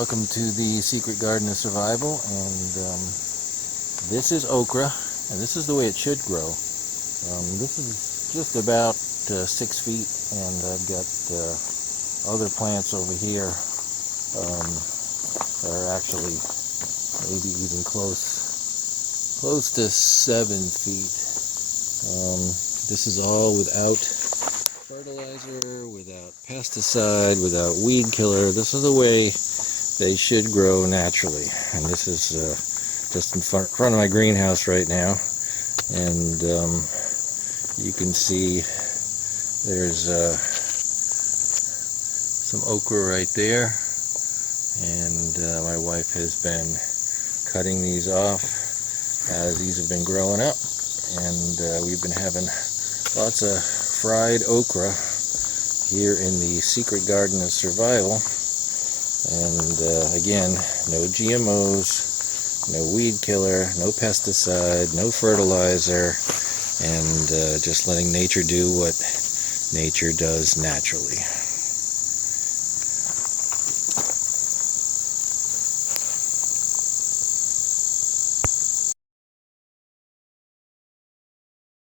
Welcome to the Secret Garden of Survival, and this is okra, and this is the way it should grow. This is just about 6 feet, and I've got other plants over here that are actually maybe even close to 7 feet. This is all without fertilizer, without pesticide, without weed killer. This is the way they should grow naturally. And this is just in front of my greenhouse right now, and you can see there's some okra right there, and my wife has been cutting these off as these have been growing up, and we've been having lots of fried okra here in the Secret Garden of Survival. And again, no GMOs, no weed killer, no pesticide, no fertilizer, and just letting nature do what nature does naturally.